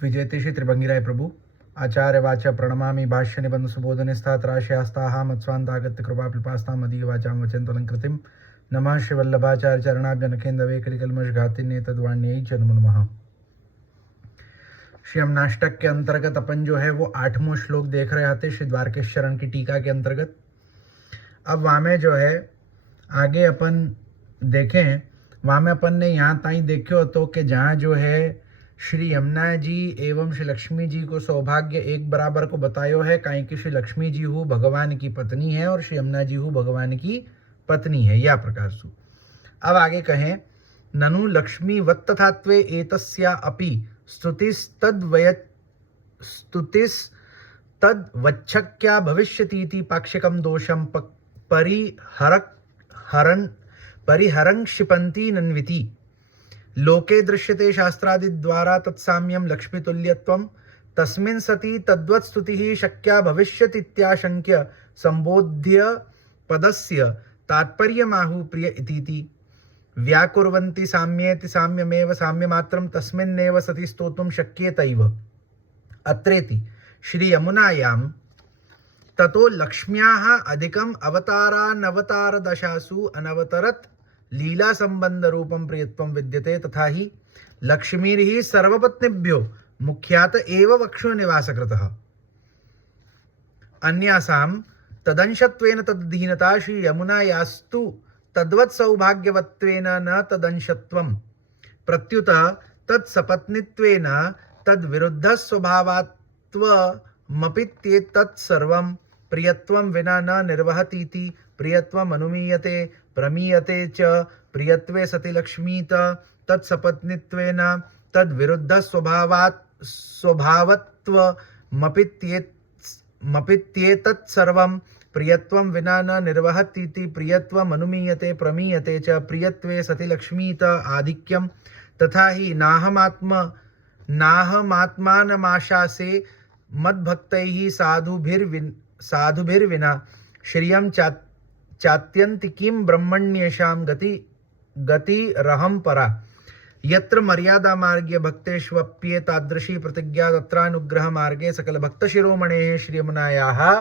विजयते श्री त्रिभंगी राय प्रभु आचार्य वाचा प्रणमामि भाष्य निबंध सुबोधने स्थात्राशयास्ताः मत्स्वान्तागत्य कृपा पिपास्तां मदीय वाचां वचन्तलंकृतिं नमः श्री वल्लभाचार्य चरणाभ्यनखेन्दवे कलिकलमषघातिन्ये तद्वाण्यै च नमो नमः। श्री अमनाष्टक के अंतर्गत अपन जो है वो 8वां श्लोक देख रहे थे श्री द्वारकेश चरण की टीका के अंतर्गत। अब वहाँ में जो है आगे अपन देखें, वहाँ में अपन ने यहाँ ताई देखो तो कि जहाँ जो है श्री यमुना जी एवं श्री लक्ष्मी जी को सौभाग्य एक बराबर को बतायो है, काई कि श्री लक्ष्मी जी हूँ भगवान की पत्नी है और श्री यमुना जी हूँ भगवान की पत्नी है, या प्रकार से। अब आगे कहें, ननु लक्ष्मी वत्तथात्वे एतस्या अपि स्तुतिस्तद्वच्छक्या भविष्यतीति पाक्षिकं दोषं परिहरं क्षिपन्ति नन्विति लोके दृश्यते शास्त्रादिद्वारा तत्साम्यं लक्ष्मीतुल्यत्वं तस्मिन् सति तद्वत्स्तुतिः शक्या भविष्यतीत्याशंक्य संबोध्य पदस्य तात्पर्यमाहु प्रिय इतीति व्याकुर्वन्ति साम्येति साम्यमेव साम्यमात्रं तस्मिन्नेव सति स्तोतुं शक्येतैव अत्रेति श्री यमुनायां ततो लक्ष्म्याः अधिकम् अवतारानवतारदशासु अनवतरत् लीला संबंध रूपम प्रियत्वं विद्यते तथा ही लक्ष्मीर्हि सर्वपत्निभ्यो मुख्यात एव वक्षो निवासकृतः अन्यासां तदंशत्वेन तद्दीनता श्री यमुनायास्तु तद्वत् सौभाग्यवत्वेन न तदंशत्वं प्रत्युत तत्सपत्नित्वेन तद्विरुद्ध स्वभावात्वमपित्येतत् सर्वं प्रियत्वं विना न निर्वहतीति प्रियत्वम् अनुमीयते प्रमीयते च प्रियत्वे सति लक्ष्मीत तत्सपत्नित्वेन तद्विरुद्ध स्वभावत्वमपित्येतत् सर्वं प्रियत्वं विना न निर्वहतीति प्रियत्वम् अनुमीयते प्रमीयते च प्रियत्वे सति लक्ष्मीत आधिक्यं तथा ही नाहमात्मानमाशासे मद्भक्तैः साधुभिर्विना श्रियं चात्यंतिकीं ब्रह्मण्येषां गतिरहं परा यत्र मर्यादा मार्गे भक्तेष्वप्येतादृशी प्रतिज्ञा तत्रानुग्रह मार्गे सकल भक्त शिरोमणेः श्री यमुनायाः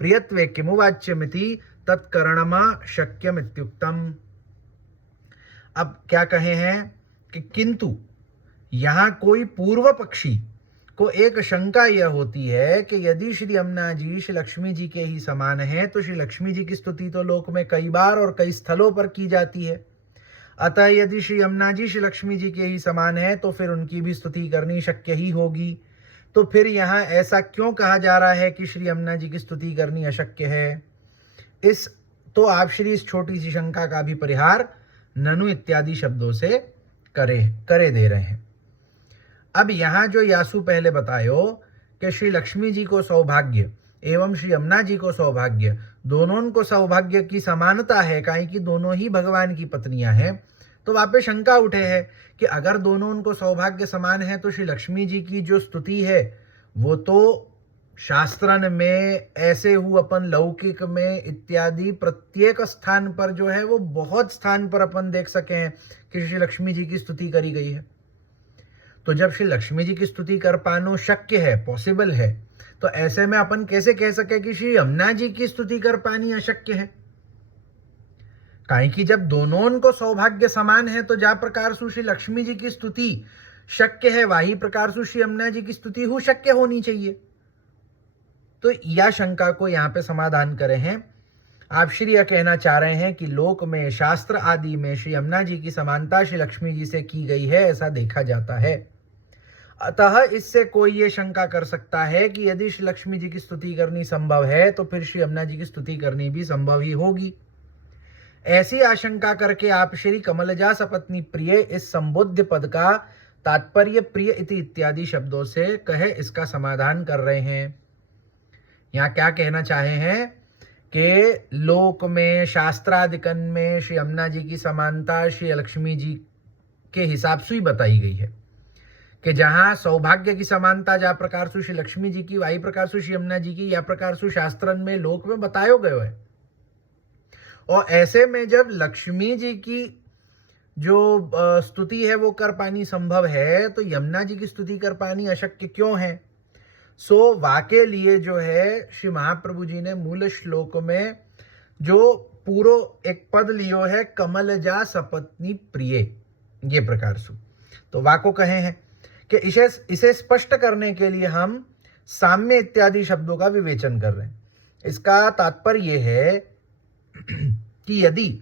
प्रियत्वे किमुवाच्यमिति तत्करणम शक्यमित्युक्तम्। अब क्या कहे हैं कि किंतु यहाँ कोई पूर्व पक्षी को एक शंका यह होती है कि यदि श्री यमुना जी श्री लक्ष्मी जी के ही समान हैं तो श्री लक्ष्मी जी की स्तुति तो लोक में कई बार और कई स्थलों पर की जाती है, अतः यदि श्री यमुना जी श्री लक्ष्मी जी के ही समान है तो फिर उनकी भी स्तुति करनी शक्य ही होगी। तो फिर यहाँ ऐसा क्यों कहा जा रहा है कि श्री यमुना जी की स्तुति करनी अशक्य है? तो आप श्री इस छोटी सी शंका का भी परिहार ननु इत्यादि शब्दों से करे दे रहे हैं। अब यहाँ जो यासु पहले बतायो कि श्री लक्ष्मी जी को सौभाग्य एवं श्री यमुना जी को सौभाग्य, दोनों को सौभाग्य की समानता है, काहे कि दोनों ही भगवान की पत्नियां हैं। तो वहाँ पे शंका उठे है कि अगर दोनों उनको सौभाग्य समान है तो श्री लक्ष्मी जी की जो स्तुति है वो तो शास्त्रन में ऐसे हु अपन लौकिक में इत्यादि प्रत्येक स्थान पर जो है वो बहुत स्थान पर अपन देख सके हैं कि श्री लक्ष्मी जी की स्तुति करी गई है। तो जब श्री लक्ष्मी जी की स्तुति कर पाना शक्य है, पॉसिबल है, तो ऐसे में अपन कैसे कह सके कि श्री यमुना जी की स्तुति कर पानी अशक्य है? काहे कि जब दोनों को सौभाग्य समान है तो जा प्रकार से श्री लक्ष्मी जी की स्तुति शक्य है वही प्रकार से श्री यमुना जी की स्तुति हो शक्य होनी चाहिए। तो यह शंका को यहाँ पे समाधान करे हैं। आप श्री यह कहना चाह रहे हैं कि लोक में शास्त्र आदि में श्री यमुना जी की समानता श्री लक्ष्मी जी से की गई है, ऐसा देखा जाता है। अतः इससे कोई ये शंका कर सकता है कि यदि श्री लक्ष्मी जी की स्तुति करनी संभव है तो फिर श्री यमुना जी की स्तुति करनी भी संभव ही होगी। ऐसी आशंका करके आप श्री कमलजा सपत्नी प्रिय इस संबोध्य पद का तात्पर्य प्रिय इति इत्यादि शब्दों से कहे इसका समाधान कर रहे हैं। यहाँ क्या कहना चाहे हैं कि लोक में शास्त्रादिकन में श्री यमुना जी की समानता श्री लक्ष्मी जी के हिसाब से ही बताई गई है कि जहाँ सौभाग्य की समानता जा प्रकार से श्री लक्ष्मी जी की वही प्रकार से श्री यमुना जी की या प्रकार से शास्त्रन में लोक में बतायो गयो है। और ऐसे में जब लक्ष्मी जी की जो स्तुति है वो कर पानी संभव है, तो यमुना जी की स्तुति कर पानी अशक्य क्यों है? सो वाके लिए जो है श्री महाप्रभु जी ने मूल श्लोक में जो पूरो एक पद लियो है, कमल जा सपत्नी प्रिय, ये प्रकार सु तो वाको कहे हैं कि इसे स्पष्ट करने के लिए हम साम्य इत्यादि शब्दों का विवेचन कर रहे हैं। इसका तात्पर्य यह है कि यदि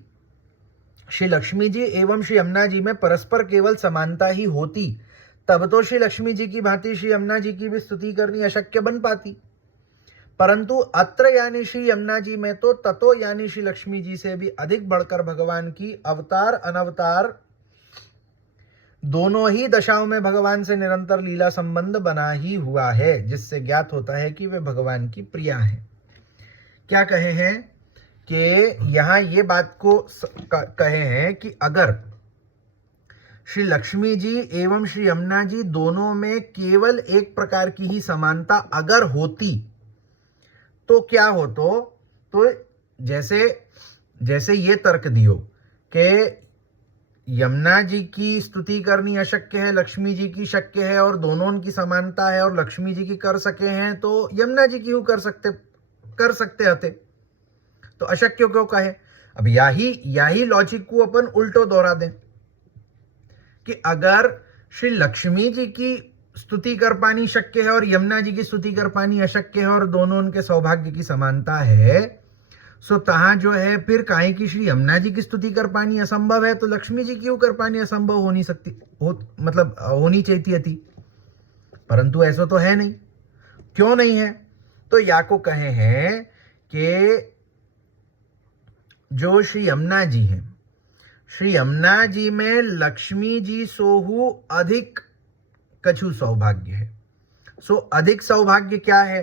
श्री लक्ष्मी जी एवं श्री यमुना जी में परस्पर केवल समानता ही होती, तब तो श्री लक्ष्मी जी की भांति श्री यमुना जी की भी स्तुति करनी अशक्य बन पाती। परंतु अत्र यानी श्री यमुना जी में तो ततो यानी श्री लक्ष्मी जी से भी अधिक बढ़कर भगवान की अवतार अनवतार दोनों ही दशाओं में भगवान से निरंतर लीला संबंध बना ही हुआ है, जिससे ज्ञात होता है कि वे भगवान की प्रिया हैं। क्या कहे हैं कि यहां ये बात को कहे हैं कि अगर श्री लक्ष्मी जी एवं श्री यमुना जी दोनों में केवल एक प्रकार की ही समानता अगर होती तो क्या हो, तो जैसे ये तर्क दियो कि यमुना जी की स्तुति करनी अशक्य है, लक्ष्मी जी की शक्य है, और दोनों उनकी समानता है और लक्ष्मी जी की कर सके हैं, तो यमुना जी की क्यों कर सकते हते, तो अशक्य क्यों कहे? अब यही लॉजिक को अपन उल्टो दोहरा दें कि अगर श्री लक्ष्मी जी की स्तुति कर पानी शक्य है और यमुना जी की स्तुति कर पानी अशक्य है और दोनों उनके सौभाग्य की समानता है, सो तहां जो है फिर काहे की श्री यमुना जी की स्तुति कर पानी असंभव है, तो लक्ष्मी जी क्यों कर पानी असंभव हो नहीं सकती, मतलब होनी चाहिए थी। परंतु ऐसा तो है नहीं। क्यों नहीं है? तो या को कहे हैं कि जो श्री यमुना जी हैं, श्री यमुना जी में लक्ष्मी जी सोहु अधिक कछु सौभाग्य है। सो अधिक सौभाग्य क्या है?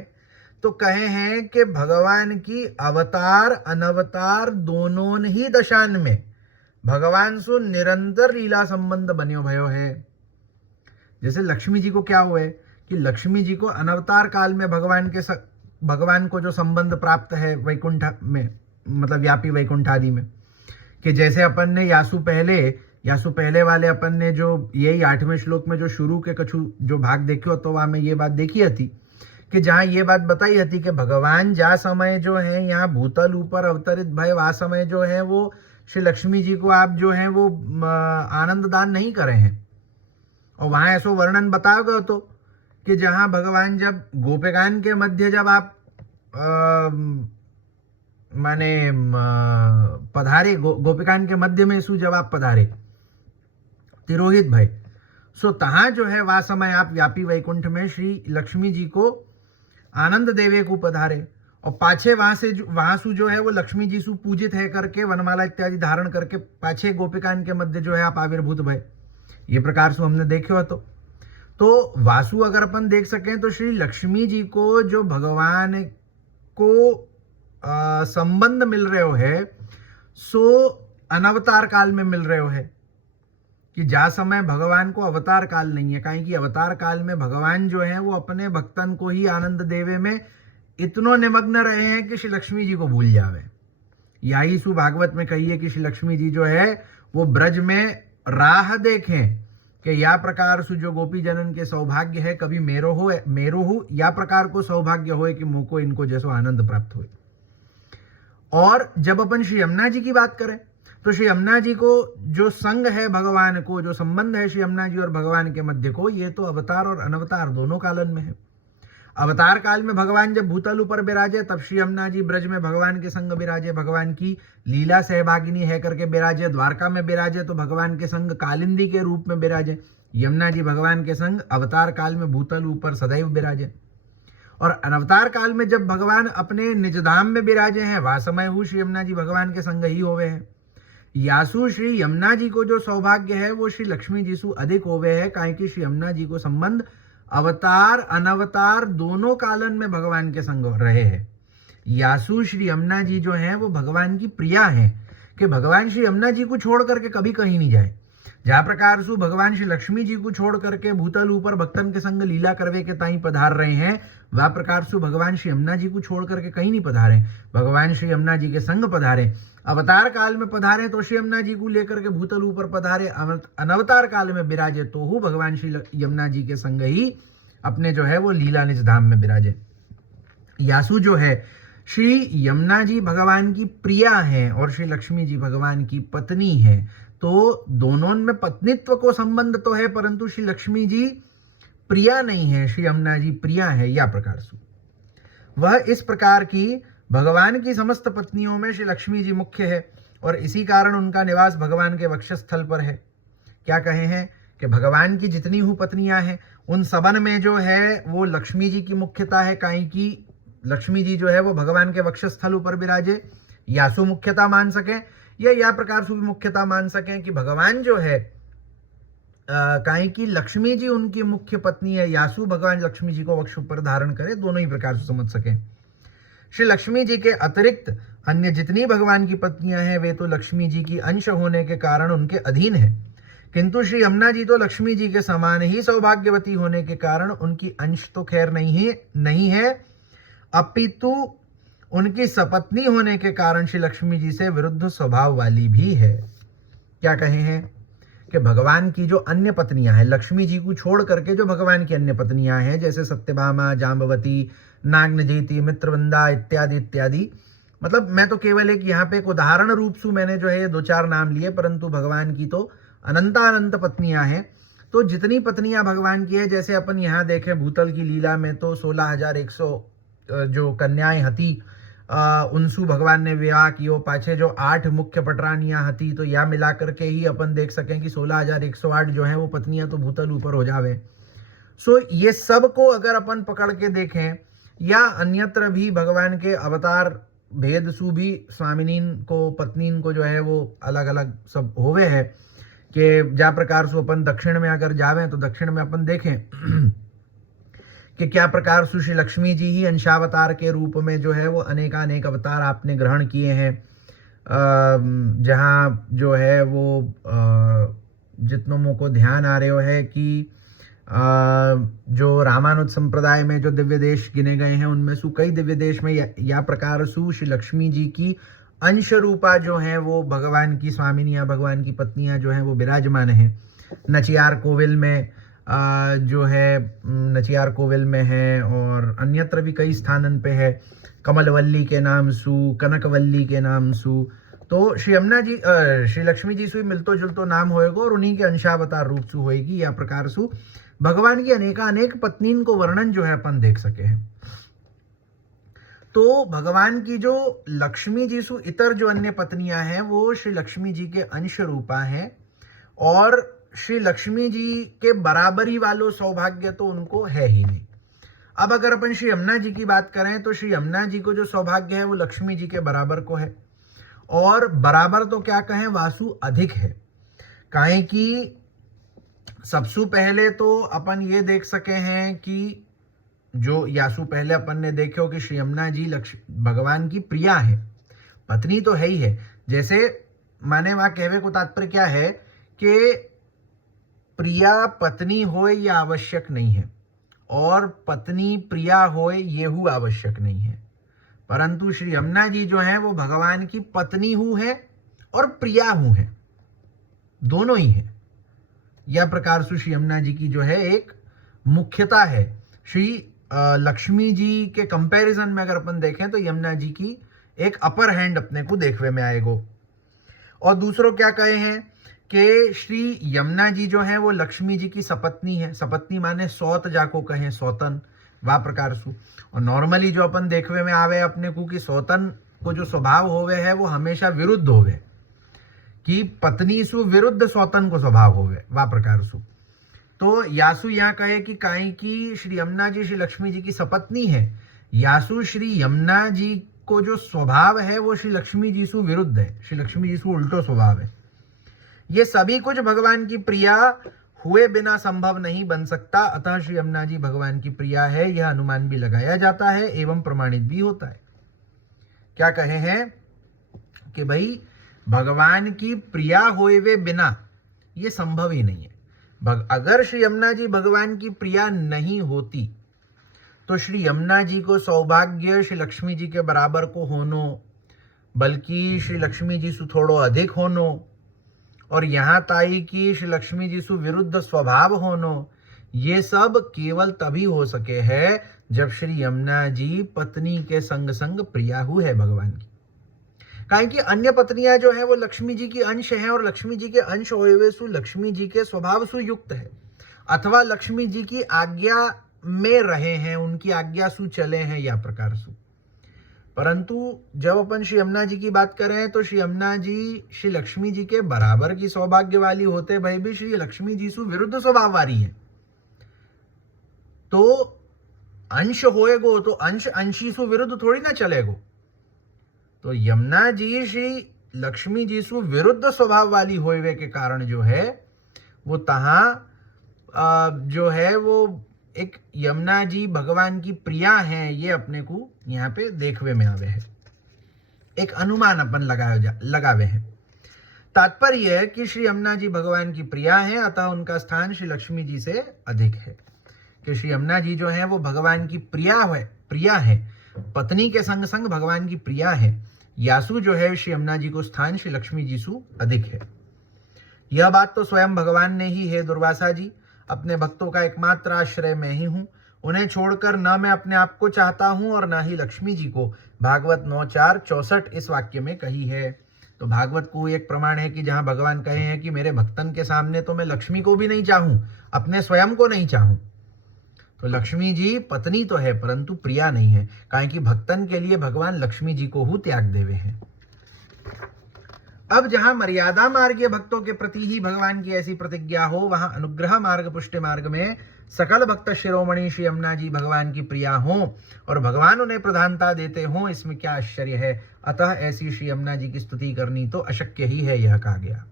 तो कहे हैं कि भगवान की अवतार अनवतार दोनों ही दशान में भगवान सो निरंतर लीला संबंध बन्यो भयो है। जैसे लक्ष्मी जी को क्या हुआ है कि लक्ष्मी जी को अनवतार काल में भगवान को जो संबंध प्राप्त है वैकुंठ में, मतलब व्यापी वैकुंठ आदि में, कि जैसे अपन ने यासु पहले वाले अपन ने जो यही 8वें श्लोक में जो शुरू के कछु जो भाग देखियो तो वहां में ये बात देखी थी कि जहां ये बात बताई थी कि भगवान जा समय जो है यहाँ भूतल ऊपर अवतरित भय, वह समय जो है वो श्री लक्ष्मी जी को आप जो है वो आनंद दान नहीं करे हैं। और वहां ऐसा वर्णन बताया गया तो कि जहां भगवान जब गोपिकान के मध्य जब आप माने पधारे, गोपिकान के मध्य में सु जब आप पधारे तिरोहित भय, सो तहां जो है वह समय आप व्यापी वैकुंठ में श्री लक्ष्मी जी को आनंद देवे को पधारे, और पाछे वहां सु जो है वो लक्ष्मी जी सु पूजित है करके वनमाला इत्यादि धारण करके पाछे गोपिकान के मध्य जो है आप आविर्भूत भय। ये प्रकार से हमने देखे हो तो वासु अगर अपन देख सकें तो श्री लक्ष्मी जी को जो भगवान को संबंध मिल रहे हो है सो अनवतार काल में मिल रहे हो है, कि जा समय भगवान को अवतार काल नहीं है, कहीं कि अवतार काल में भगवान जो है वो अपने भक्तन को ही आनंद देवे में इतनो निमग्न रहे हैं कि श्री लक्ष्मी जी को भूल जावे। यही सु भागवत में कही है कि श्री लक्ष्मी जी जो है वो ब्रज में राह देखें कि या प्रकार सु जो गोपी जनन के सौभाग्य है कभी मेरो हो या प्रकार को सौभाग्य हो कि मुको इनको जैसो आनंद प्राप्त हो। और जब अपन श्री यमुना जी की बात करें तो श्री यमुना जी को जो संग है भगवान को, जो संबंध है श्री यमुना जी और भगवान के मध्य को, ये तो अवतार और अनवतार दोनों कालन में है। अवतार काल में भगवान जब भूतल ऊपर विराजे तब श्री यमुना जी ब्रज में भगवान के संग विराजे, भगवान की लीला सहभागिनी है करके विराजे। द्वारका में विराजे तो भगवान के संग कालिंदी के रूप में विराजे। यमुना जी भगवान के संग अवतार काल में भूतल ऊपर सदैव विराजे। और अनवतार काल में जब भगवान अपने निजधाम में विराजे हैं वह समय हु श्री यमुना जी भगवान के संग ही होवे हैं। यासु श्री यमुना जी को जो सौभाग्य है वो श्री लक्ष्मी जी सु अधिक होवे है, काहे कि श्री यमुना जी को संबंध अवतार अनवतार दोनों कालन में भगवान के संग रहे हैं। यासु श्री यमुना जी जो हैं वो भगवान की प्रिया हैं कि भगवान श्री यमुना जी को छोड़ करके कभी कहीं नहीं जाए। जा प्रकार सु भगवान श्री लक्ष्मी जी को छोड़ करके भूतल ऊपर भक्तन के संग लीला करवे के ताई पधार रहे हैं, वह प्रकार सु भगवान श्री यमुना जी को छोड़ करके कहीं नहीं पधारे, भगवान श्री यमुना जी के संग पधारे। अवतार काल में पधारे तो श्री यमुना जी को लेकर के भूतल ऊपर पधारे, अनवतार काल में विराजे तो हूँ भगवान श्री यमुना जी के संग ही अपने जो है वो लीला निज धाम में विराजे। यासु जो है श्री यमुना जी भगवान की प्रिया हैं और श्री लक्ष्मी जी भगवान की पत्नी है, तो दोनों में पत्नित्व को संबंध तो है, परंतु श्री लक्ष्मी जी प्रिया नहीं है, श्री यमुना जी प्रिया है। या प्रकार से वह इस प्रकार की भगवान की समस्त पत्नियों में श्री लक्ष्मी जी मुख्य है और इसी कारण उनका निवास भगवान के वक्षस्थल पर है। क्या कहे हैं कि भगवान की जितनी हूँ पत्नियां हैं उन सबन में जो है वो लक्ष्मी जी की मुख्यता है, काई की लक्ष्मी जी जो है वो भगवान के वक्षस्थल ऊपर विराजे, यासु मुख्यता मान सके या प्रकार से भी मुख्यता मान सकें कि भगवान जो है काई की लक्ष्मी जी उनकी मुख्य पत्नी है, यासु भगवान लक्ष्मी जी को वक्ष पर धारण करे, दोनों ही प्रकार से समझ सकें। श्री लक्ष्मी जी के अतिरिक्त अन्य जितनी भगवान की पत्नियां हैं वे तो लक्ष्मी जी की अंश होने के कारण उनके अधीन है, किंतु श्री यमुना जी तो लक्ष्मी जी के समान ही सौभाग्यवती होने के कारण उनकी अंश तो खैर नहीं है, अपितु उनकी सपत्नी होने के कारण श्री लक्ष्मी जी से विरुद्ध स्वभाव वाली भी है। क्या कहे हैं कि भगवान की जो अन्य पत्नियां हैं, लक्ष्मी जी को छोड़ करके जो भगवान की अन्य पत्नियां हैं जैसे सत्यभामा, जाम्बवती, नागनजेती, मित्रवृंदा इत्यादि इत्यादि, मतलब मैं तो केवल एक यहाँ पे एक उदाहरण रूप से मैंने जो है 2-4 नाम लिए, परंतु भगवान की तो अनंत पत्नियां हैं। तो जितनी पत्नियां भगवान की है, जैसे अपन यहाँ देखें भूतल की लीला में तो 16,100 जो कन्याएं हती उनसु भगवान ने विवाह कियो, पाछे जो 8 मुख्य पटरानियां हती, तो या मिला करके ही अपन देख सकें कि 16,108 जो है वो पत्नियां तो भूतल ऊपर हो जावे। सो ये सब को अगर अपन पकड़ के देखें या अन्यत्र भी भगवान के अवतार भेद सु भी स्वामिनीन को पत्नीन को जो है वो अलग अलग सब होवे है कि जा प्रकार से अपन दक्षिण में अगर जावें तो दक्षिण में अपन देखें कि क्या प्रकार से श्री लक्ष्मी जी ही अंशावतार के रूप में जो है वो अनेकानेक अवतार आपने ग्रहण किए हैं, जहाँ जो है वो जितनों को ध्यान आ रहे हो है कि जो रामानुज संप्रदाय में जो दिव्य देश गिने गए हैं उनमें सु कई दिव्य देश में या प्रकार सु श्री लक्ष्मी जी की अंश रूपा जो है वो भगवान की स्वामिनियाँ, भगवान की पत्नियां जो हैं वो विराजमान हैं। नचियार कोविल में जो है नचियार कोविल में है और अन्यत्र भी कई स्थानन पे है, कमलवल्ली के नाम सु, कनकवल्ली के नाम सु। तो श्री यमुना जी श्री लक्ष्मी जी से मिलतो जुलतो नाम होएगा और उन्हीं के अंशावतार रूप से होएगी। या प्रकार सु भगवान की अनेक पत्नीन को वर्णन जो है अपन देख सके हैं। तो भगवान की जो लक्ष्मी जी सु इतर जो अन्य पत्नियां हैं वो श्री लक्ष्मी जी के अंश रूपा हैं और श्री लक्ष्मी जी के बराबरी वालों सौभाग्य तो उनको है ही नहीं। अब अगर अपन श्री यमुना जी की बात करें तो श्री यमुना जी को जो सौभाग्य है वो लक्ष्मी जी के बराबर को है और बराबर तो क्या कहें वासु अधिक है। काहे कि सबसे पहले तो अपन ये देख सके हैं कि जो यासु पहले अपन ने देखे हो कि श्री यमुना जी भगवान की प्रिया है, पत्नी तो है ही है। जैसे माने वहां कहवे को तात्पर्य क्या है कि प्रिया पत्नी होए ये आवश्यक नहीं है और पत्नी प्रिया होए ये हु आवश्यक नहीं है, परंतु श्री यमुना जी जो है वो भगवान की पत्नी हु है और प्रिया हु है, दोनों ही है। यह प्रकार से श्री यमुना जी की जो है एक मुख्यता है। श्री लक्ष्मी जी के कंपैरिजन में अगर अपन देखें तो यमुना जी की एक अपर हैंड अपने को देखने में आएगो। और दूसरों क्या कहे हैं कि श्री यमुना जी जो है वो लक्ष्मी जी की सपत्नी है। सपत्नी माने सौत जाको कहें, सौतन वा प्रकार सु। और नॉर्मली जो अपन देखने में आवे अपने को कि सौतन को जो स्वभाव होवे है वो हमेशा विरुद्ध होवे, कि पत्नी सु विरुद्ध सौतन को स्वभाव होवे वा प्रकार सु। तो यासु यहाँ कहे कि काई की श्री यमुना जी श्री लक्ष्मी जी की सपत्नी है, यासु श्री यमुना जी को जो स्वभाव है वो श्री लक्ष्मी जी सु विरुद्ध है, श्री लक्ष्मी जी सु उल्टो स्वभाव है। ये सभी कुछ भगवान की प्रिया हुए बिना संभव नहीं बन सकता, अतः श्री यमुना जी भगवान की प्रिया है, यह अनुमान भी लगाया जाता है एवं प्रमाणित भी होता है। क्या कहे हैं कि भाई भगवान की प्रिया होए वे बिना ये संभव ही नहीं है। अगर श्री यमुना जी भगवान की प्रिया नहीं होती तो श्री यमुना जी को सौभाग्य श्री लक्ष्मी जी के बराबर को होनो, बल्कि श्री लक्ष्मी जी सु थोड़ो अधिक होनो, और यहाँ ताई की श्री लक्ष्मी जी सु विरुद्ध स्वभाव होनो, ये सब केवल तभी हो सके है जब श्री यमुना जी पत्नी के संग संग प्रियाहु है भगवान की। कारण कि अन्य पत्नियां जो है वो लक्ष्मी जी की अंश हैं, और लक्ष्मी जी के अंश होए हुए सु लक्ष्मी जी के स्वभाव सु युक्त है, अथवा लक्ष्मी जी की आज्ञा में रहे हैं, उनकी आज्ञा सु चले हैं या प्रकार सु। परंतु जब अपन श्री यमुना जी की बात करें तो श्री यमुना जी श्री लक्ष्मी जी के बराबर की सौभाग्य वाली होते भाई भी श्री लक्ष्मी जी सु विरुद्ध स्वभाव वाली है। तो अंश होएगो तो अंश अंशी सु विरुद्ध थोड़ी ना चलेगो। तो यमुना जी श्री लक्ष्मी जी सु विरुद्ध स्वभाव वाली होए के कारण जो है वो तहां जो है वो एक यमुना जी भगवान की प्रिया हैं, ये अपने को यहाँ पे देखवे में आवे है, एक अनुमान अपन लगावे हैं। तात्पर्य है कि श्री यमुना जी भगवान की प्रिया हैं, अतः उनका स्थान श्री लक्ष्मी जी से अधिक है। कि श्री यमुना जी जो है वो भगवान की प्रिया है, पत्नी के संग संग भगवान की प्रिया है। यासु जो है श्री यमुना जी को स्थान श्री लक्ष्मी जी सु अधिक है। यह बात तो स्वयं भगवान ने ही है। दुर्वासा जी, अपने भक्तों का एकमात्र आश्रय मैं ही हूं, उन्हें छोड़कर न मैं अपने आप को चाहता हूं और न ही लक्ष्मी जी को। भागवत 9:4-64 इस वाक्य में कही है। तो भागवत को एक प्रमाण है कि जहां भगवान कहे हैं कि मेरे भक्तन के सामने तो मैं लक्ष्मी को भी नहीं चाहूं, अपने स्वयं को नहीं चाहूं। तो लक्ष्मी जी पत्नी तो है परंतु प्रिया नहीं है, कारण कि भक्तन के लिए भगवान लक्ष्मी जी को ही त्याग देवे हैं। अब जहां मर्यादा मार्गीय भक्तों के प्रति ही भगवान की ऐसी प्रतिज्ञा हो, वहां अनुग्रह मार्ग पुष्टि मार्ग में सकल भक्त शिरोमणि श्री यमुना जी भगवान की प्रिया हो और भगवान उन्हें प्रधानता देते हो, इसमें क्या आश्चर्य है। अतः ऐसी श्री यमुना जी की स्तुति करनी तो अशक्य ही है। यह कहा गया,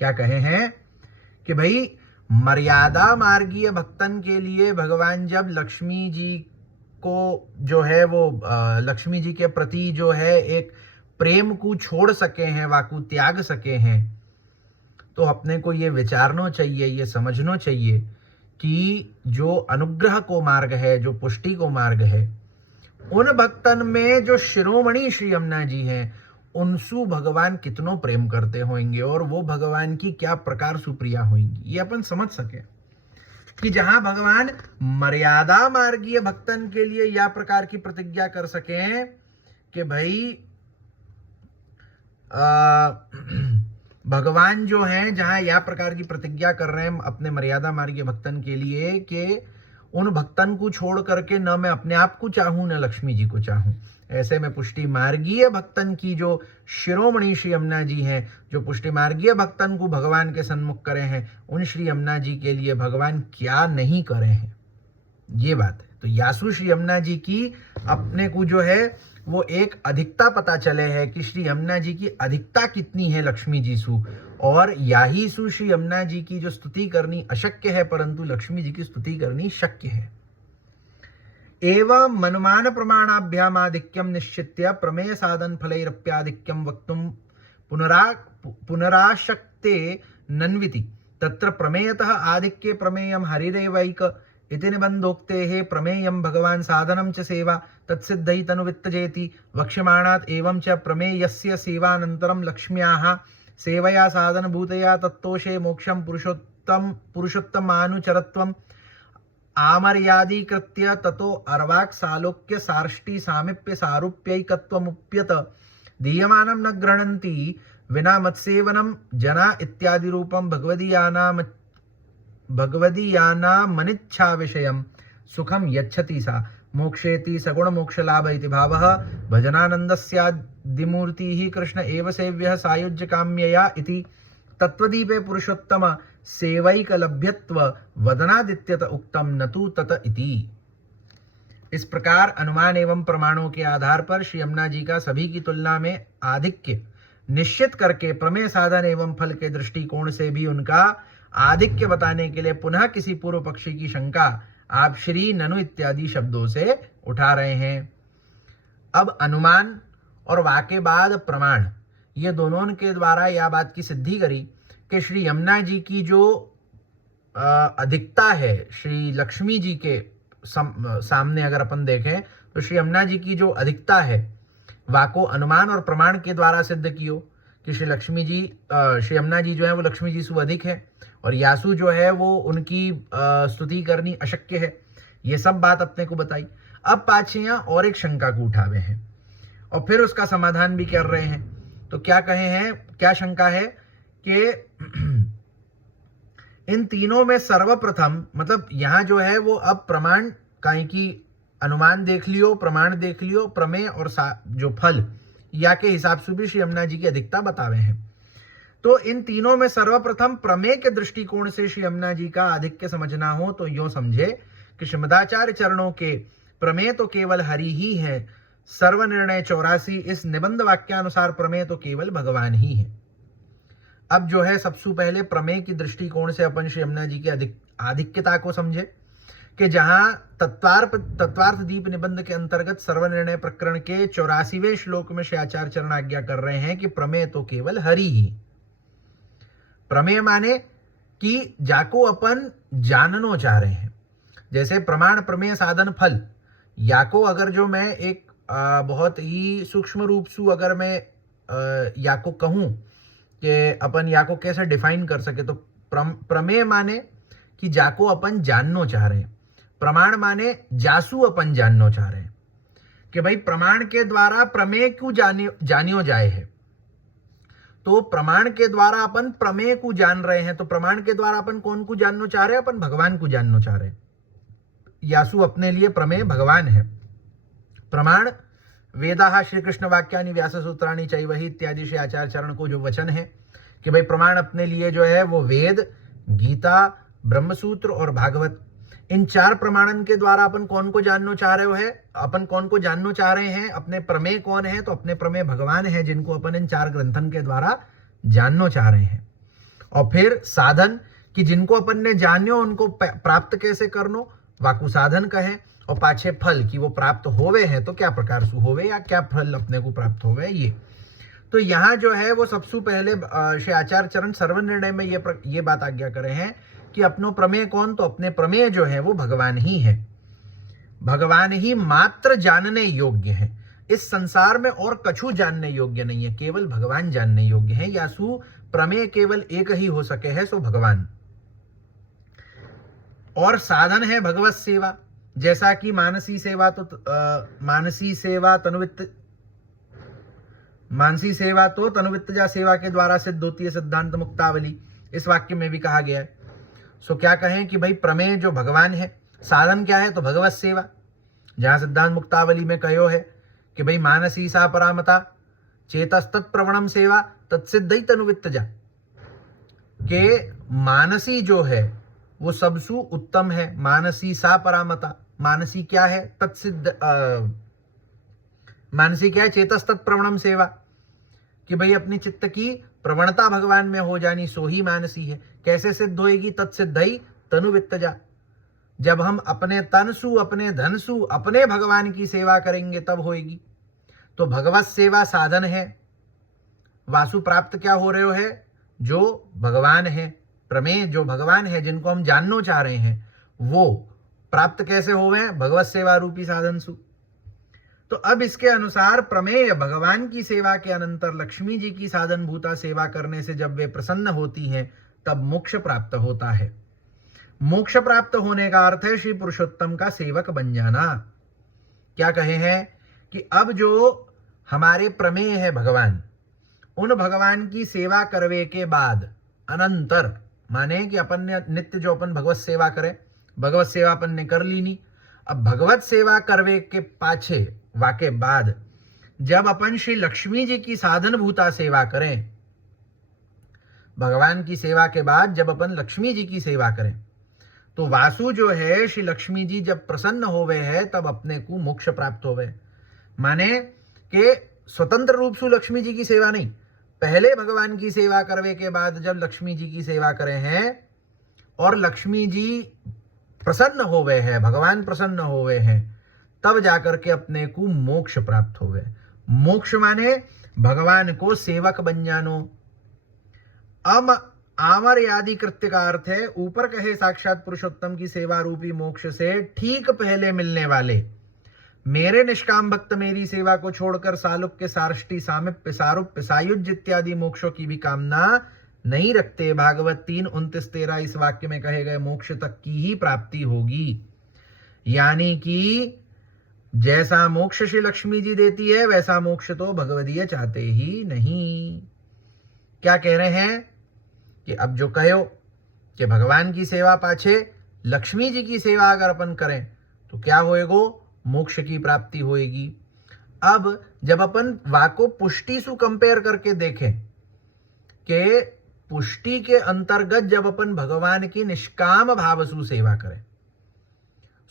क्या कहे हैं कि भाई मर्यादा मार्गीय भक्तन के लिए भगवान जब लक्ष्मी जी को जो है वो लक्ष्मी जी के प्रति जो है एक प्रेम को छोड़ सके हैं, वाकु त्याग सके हैं, तो अपने को ये विचारना चाहिए, ये समझना चाहिए कि जो अनुग्रह को मार्ग है, जो पुष्टि को मार्ग है, उन भक्तन में जो शिरोमणि श्री यमुना जी हैं उनसु भगवान कितनों प्रेम करते होंगे और वो भगवान की क्या प्रकार सुप्रिया होंगी, ये अपन समझ सके। कि जहां भगवान मर्यादा मार्गीय भक्तन के लिए या प्रकार की प्रतिज्ञा कर सके कि भाई भगवान जो हैं जहां या प्रकार की प्रतिज्ञा कर रहे हैं अपने मर्यादा मार्गीय भक्तन के लिए कि उन भक्तन को छोड़ करके न मैं अपने आप को चाहूं न लक्ष्मी जी को चाहूं, ऐसे में पुष्टि मार्गीय भक्तन की जो शिरोमणि श्री यमुना जी हैं, जो पुष्टि मार्गीय भक्तन को भगवान के सन्मुख करे हैं, उन श्री यमुना जी के लिए भगवान क्या नहीं करे हैं, ये बात है। तो यासु श्री यमुना जी की अपने को जो है वो एक अधिकता पता चले है कि श्री यमुना जी की अधिकता कितनी है लक्ष्मी जी सु, और याही सु श्री यमुना जी की जो स्तुति करनी अशक्य है परंतु लक्ष्मी जी की स्तुति करनी शक्य है। एवं मनुमान प्रमाणाभ्याम आधिक्यम निश्चित्य प्रमेय साधन फलैरप्याधिक्यम वक्तुम पुनराशक्ते नन्विति तत्र प्रमेयतः आधिक्ये प्रमेयम हरिरेवैक इति निबंधोक्तेः प्रमेयम भगवान साधनम च सेवा तत्सिद्धै तनुवित्तजेति वक्ष्यमाणात् एवं च प्रमेयस्य सेवानन्तरं लक्ष्म्याः सेवया साधनभूतया तत्तोषे मोक्षं पुरुषोत्तमानुचरत्वम् आमर्यादीकृत्य ततो अर्वाक् सालोक्य सार्ष्टि सामीप्य सारूप्यैकत्वमुप्यत दीयमानं न गृह्णन्ति विना मत्सेवनं जना इत्यादि रूपं भगवदीयानामनिच्छा विषयं सुखं यच्छति सा मोक्षेति सगुण मोक्ष लाभ इति भावः भजनानन्दस्यादिमूर्तिः कृष्ण एव सेव्यः सायुज्य काम्यया इति तत्वदीपे पुरुषोत्तम सेवैकलभ्यत्व वदनादित्यत उक्तम न तु तत इति। इस प्रकार अनुमान एवं प्रमाणों के आधार पर श्री यमुना जी का सभी की तुलना में आधिक्य निश्चित करके प्रमेय साधन एवं फल के दृष्टिकोण से भी उनका आधिक्य बताने के लिए पुनः किसी पूर्व पक्षी की शंका आप श्री ननु इत्यादि शब्दों से उठा रहे हैं। अब अनुमान और वाक्य बाद प्रमाण, ये दोनों के द्वारा यह बात की सिद्धि करी कि श्री यमुना जी की जो अधिकता है श्री लक्ष्मी जी के सामने अगर अपन देखें तो श्री यमुना जी की जो अधिकता है वाको अनुमान और प्रमाण के द्वारा सिद्ध कियो कि श्री लक्ष्मी जी श्री यमुना जी जो है वो लक्ष्मी जी से अधिक है और यासु जो है वो उनकी स्तुति करनी अशक्य है। ये सब बात अपने को बताई। अब पाछे यहाँ और एक शंका को उठावे हैं और फिर उसका समाधान भी कर रहे हैं। तो क्या कहे हैं, क्या शंका है कि इन तीनों में सर्वप्रथम, मतलब यहां जो है वो अब प्रमाण कहीं की अनुमान देख लियो, प्रमाण देख लियो, प्रमेय और जो फल या के हिसाब से भी श्री यमुना जी की अधिकता बतावे हैं। तो इन तीनों में सर्वप्रथम प्रमेय के दृष्टिकोण से श्री यमुना जी का आधिक्य समझना हो तो यो समझे कि श्रीमदाचार्य चरणों के प्रमेय तो केवल हरि ही है। सर्वनिर्णय 84 इस निबंध वाक्यानुसार प्रमेय तो केवल भगवान ही है। अब जो है सबसे पहले प्रमेय की दृष्टिकोण से अपन श्री यमुना जी की आधिक्यता को समझे कि जहां तत्वार्थ दीप निबंध के अंतर्गत सर्वनिर्णय प्रकरण के 84वें श्लोक में श्री आचार्य चरण आज्ञा कर रहे हैं कि प्रमेय तो केवल हरि ही। प्रमेय माने कि जाको अपन जाननो चाह रहे हैं, जैसे प्रमाण प्रमेय साधन फल याको अगर जो मैं एक बहुत ही सूक्ष्म रूप से अगर मैं याको कहूं कि अपन याको कैसे डिफाइन कर सके तो प्रमेय माने कि जाको अपन जाननो चाह रहे हैं, प्रमाण माने जासू अपन जाननो चाह रहे हैं कि भाई प्रमाण के द्वारा प्रमेय को जानियो जाए है। तो प्रमाण के द्वारा अपन प्रमेय को जान रहे हैं, तो प्रमाण के द्वारा अपन कौन को जानना चाह रहे हैं, अपन भगवान को जानना चाह रहे हैं। यासु अपने लिए प्रमेय भगवान है। प्रमाण वेदाः श्री कृष्ण वाक्यानि व्यास सूत्राणि चैव इत्यादि श्री आचार्य चरण को जो वचन है कि भाई प्रमाण अपने लिए जो है वो वेद, गीता, ब्रह्मसूत्र और भागवत, इन चार प्रमाणन के द्वारा अपन कौन को जानना चाह रहे हो है, अपन कौन को जानना चाह रहे हैं, अपने प्रमेय कौन है, तो अपने प्रमेय भगवान है जिनको अपन इन चार ग्रंथन के द्वारा जानना चाह रहे हैं। और फिर साधन कि जिनको अपन ने जानियो उनको प्राप्त कैसे करनो, वाकु साधन कहें। और पाछे फल कि वो प्राप्त होवे हैं तो क्या प्रकार से होवे या क्या फल अपने को प्राप्त होवे ये। तो यहाँ जो है वो सबसे पहले श्री आचार्य चरण सर्वनिर्णय में ये बात आज्ञा करे हैं कि अपनो प्रमेय कौन, तो अपने प्रमेय जो है वो भगवान ही है। भगवान ही मात्र जानने योग्य है। इस संसार में और कछु जानने योग्य नहीं है, केवल भगवान जानने योग्य है। यासु प्रमेय केवल एक ही हो सके है, सो भगवान। और साधन है भगवत सेवा, जैसा कि मानसी सेवा तो तनुवित्तजा सेवा के द्वारा सिद्ध होती है, सिद्धांत मुक्तावली इस वाक्य में भी कहा गया है। सो क्या कहें कि भाई प्रमेय जो भगवान है, साधन क्या है तो भगवत सेवा, जहां सिद्धांत मुक्तावली में कहो है कि भाई मानसी सा परामता चेतस्तत् प्रवणम सेवा तत्सिद्ध ही तनुवित्तजा, के मानसी जो है वो सबसु उत्तम है। मानसी सा परामता, मानसी क्या है, तत्सिद्ध मानसी क्या है, चेतस्तत् प्रवणम सेवा, कि भाई अपनी चित्त की प्रवणता भगवान में हो जानी, सो ही मानसी है। कैसे सिद्ध होएगी, तत्सिद्ध ही तनुवित्तजा, जब हम अपने तनसु, अपने धनसु, अपने भगवान की सेवा करेंगे तब होएगी। तो भगवत सेवा साधन है। वासु प्राप्त क्या हो रहे हो है, जो भगवान है, प्रमेय जो भगवान है जिनको हम जानना चाह रहे हैं वो प्राप्त कैसे होवे, भगवत सेवा रूपी साधन सु। तो अब इसके अनुसार प्रमेय भगवान की सेवा के अनंतर लक्ष्मी जी की साधन भूता सेवा करने से जब वे प्रसन्न होती हैं तब मोक्ष प्राप्त होता है। मोक्ष प्राप्त होने का अर्थ है श्री पुरुषोत्तम का सेवक बन जाना। क्या कहे हैं कि अब जो हमारे प्रमेय है भगवान, उन भगवान की सेवा करवे के बाद अनंतर, माने कि अपन ने नित्य जो अपन भगवत सेवा करें, भगवत सेवा अपन ने कर ली नहीं, अब भगवत सेवा करवे के पाछे वाके बाद जब अपन श्री लक्ष्मी जी की साधन भूता सेवा करें, भगवान की सेवा के बाद जब अपन लक्ष्मी जी की सेवा करें तो वासु जो है श्री लक्ष्मी जी जब प्रसन्न होवे है तब अपने को मोक्ष प्राप्त होवे। माने कि स्वतंत्र रूप से लक्ष्मी जी की सेवा नहीं, पहले भगवान की सेवा करवे के बाद जब लक्ष्मी जी की सेवा करे हैं और लक्ष्मी जी प्रसन्न होवे है, भगवान प्रसन्न होवे हैं, तब जाकर के अपने को मोक्ष प्राप्त होवे। मोक्ष माने भगवान को सेवक बन जानो। अब आमर्यादि कृत्य का अर्थ है ऊपर कहे साक्षात पुरुषोत्तम की सेवा रूपी मोक्ष से ठीक पहले मिलने वाले मेरे निष्काम भक्त मेरी सेवा को छोड़कर सालुक्य सार्ष्टि सामिप्य सारूप्य सायुज्य इत्यादि मोक्षों की भी कामना नहीं रखते। भागवत 3:29-13 इस वाक्य में कहे गए मोक्ष तक की ही प्राप्ति होगी। यानी कि जैसा मोक्ष श्री लक्ष्मी जी देती है वैसा मोक्ष तो भगवदीय चाहते ही नहीं। क्या कह रहे हैं कि अब जो कहो कि भगवान की सेवा पाछे लक्ष्मी जी की सेवा अगर अपन करें तो क्या होएगो, मोक्ष की प्राप्ति होएगी। अब जब अपन वाको पुष्टि सु कंपेयर करके देखें कि पुष्टि के अंतर्गत जब अपन भगवान की निष्काम भाव सु सेवा करें,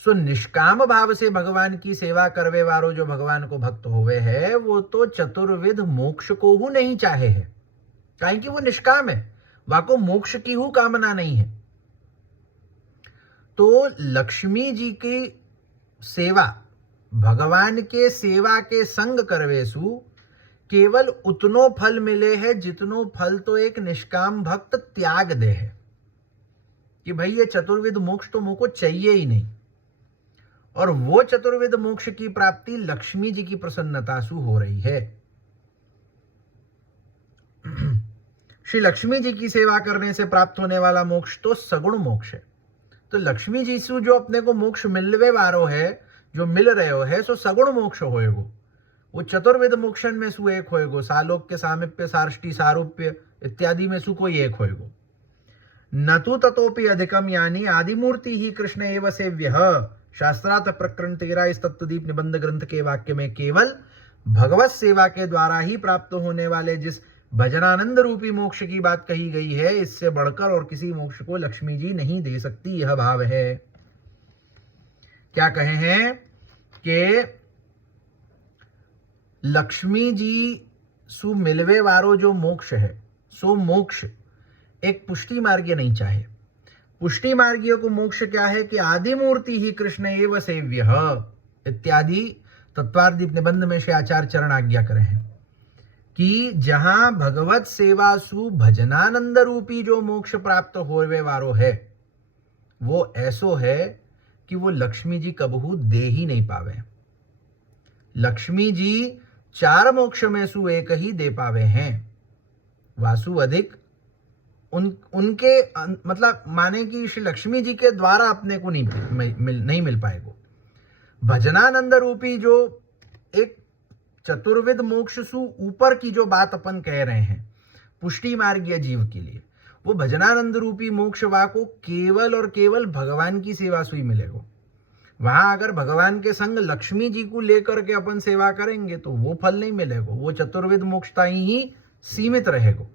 सो निष्काम भाव से भगवान की सेवा करवे वारो जो भगवान को भक्त होवे है वो तो चतुर्विध मोक्ष को हु नहीं चाहे है, काहे कि वो निष्काम है, वाको मोक्ष की हु कामना नहीं है। तो लक्ष्मी जी की सेवा भगवान के सेवा के संग करवेसु केवल उतनो फल मिले है जितनो फल तो एक निष्काम भक्त त्याग दे है कि भाई ये चतुर्विध मोक्ष तो मुझको चाहिए ही नहीं। और वो चतुर्विध मोक्ष की प्राप्ति लक्ष्मी जी की प्रसन्नता सु हो रही है। श्री लक्ष्मी जी की सेवा करने से प्राप्त होने वाला मोक्ष तो सगुण मोक्ष है। तो लक्ष्मी जी सु जो अपने को मोक्ष मिलवे वारो है, जो मिल रहे हो है, सो सगुण मोक्ष होएगो। वो चतुर्विध मोक्षण में सु एक होएगो, सालोक्य सामिप्य सार्ष्टि सारूप्य इत्यादि में सु कोई एक होएगो। न तु ततोपि अधिकम, यानी आदिमूर्ति ही कृष्ण एव सेव्यः। शास्त्रार्थ प्रकरण 13 इस तत्वदीप निबंध ग्रंथ के वाक्य में केवल भगवत सेवा के द्वारा ही प्राप्त होने वाले जिस भजनानंद रूपी मोक्ष की बात कही गई है, इससे बढ़कर और किसी मोक्ष को लक्ष्मी जी नहीं दे सकती, यह भाव है। क्या कहे हैं कि लक्ष्मी जी सु मिलवे वारो जो मोक्ष है, सो मोक्ष एक पुष्टि मार्गीय नहीं चाहे। पुष्टि मार्गीय को मोक्ष क्या है कि आदिमूर्ति ही कृष्ण एव सेव्यः इत्यादि तत्वार्दीप निबंध में श्री आचार्य चरण आज्ञा करे हैं कि जहां भगवत सेवा सु भजनानंद रूपी जो मोक्ष प्राप्त होवे वारो है, वो ऐसो है कि वो लक्ष्मी जी कबहू दे ही नहीं पावे। लक्ष्मी जी 4 मोक्ष में सु एक ही दे पावे हैं, वासु अधिक उनके मतलब माने कि श्री लक्ष्मी जी के द्वारा अपने को नहीं मिल पाएगा। भजनानंद रूपी जो एक चतुर्विध मोक्ष सु ऊपर की जो बात अपन कह रहे हैं पुष्टि मार्गीय जीव के लिए, वो भजनानंद रूपी मोक्ष वा को केवल और केवल भगवान की सेवा से ही मिलेगा। वहां अगर भगवान के संग लक्ष्मी जी को लेकर के अपन सेवा करेंगे तो वो फल नहीं मिलेगा, वो चतुर्विध मोक्षता ही सीमित रहेगा।